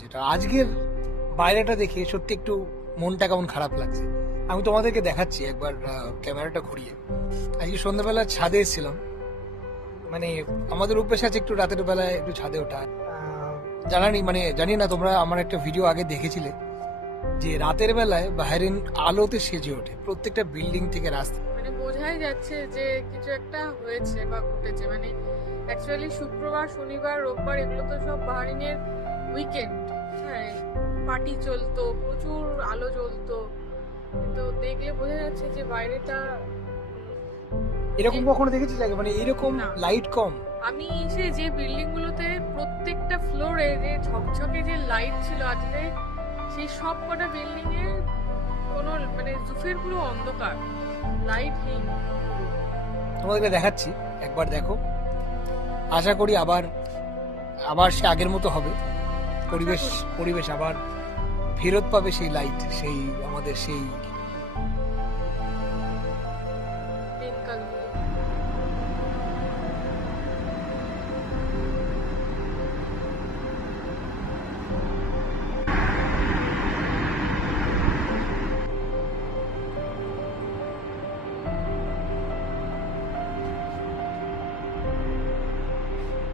যেটা আজকের বাইরেটা দেখে সত্যি একটু মনটা কেমন খারাপ লাগছে। আমি তোমাদেরকে দেখাচ্ছি একবার ক্যামেরাটা ঘুরিয়ে। আজকে সন্ধ্যাবেলা ছাদে এসেছিলাম, মানে আমাদের অভ্যেস আছে একটু রাতের বেলায় একটু ছাদে ওঠা। জানি না তোমরা আমার একটা ভিডিও আগে দেখেছিলে যে রাতের বেলায় বাইরের আলোতে সেজে ওঠে প্রত্যেকটা বিল্ডিং থেকে রাস্তা। মানে বোঝাই যাচ্ছে যে কিছু একটা হয়েছে বা ঘটেছে। মানে অ্যাকচুয়ালি শুক্রবার, শনিবার, রোববার এগুলো তো সব বাহরিনের উইকেন্ড। হ্যাঁ, পার্টি চলতো, প্রচুর আলো জ্বলতো, তো দেখলে বোঝা যাচ্ছে যে বাইরেটা এরকম কখনো দেখেছিস আগে, মানে এরকম না। লাইট কম? আমি এসে যে বিল্ডিং গুলোতে প্রত্যেকটা ফ্লোরে যে ঝকঝকে যে লাইট ছিল আজকে, সেই সব কটা বিল্ডিং এ কোনো মানে জুফের পুরো অন্ধকার, লাইট নেই। তোমাদেরকে দেখাচ্ছি, একবার দেখো। আশা করি আবার আবার সে আগের মতো হবে, পরিবেশ পরিবেশ আবার ফেরত পাবে সেই লাইট, সেই আমাদের সেই দিনকাল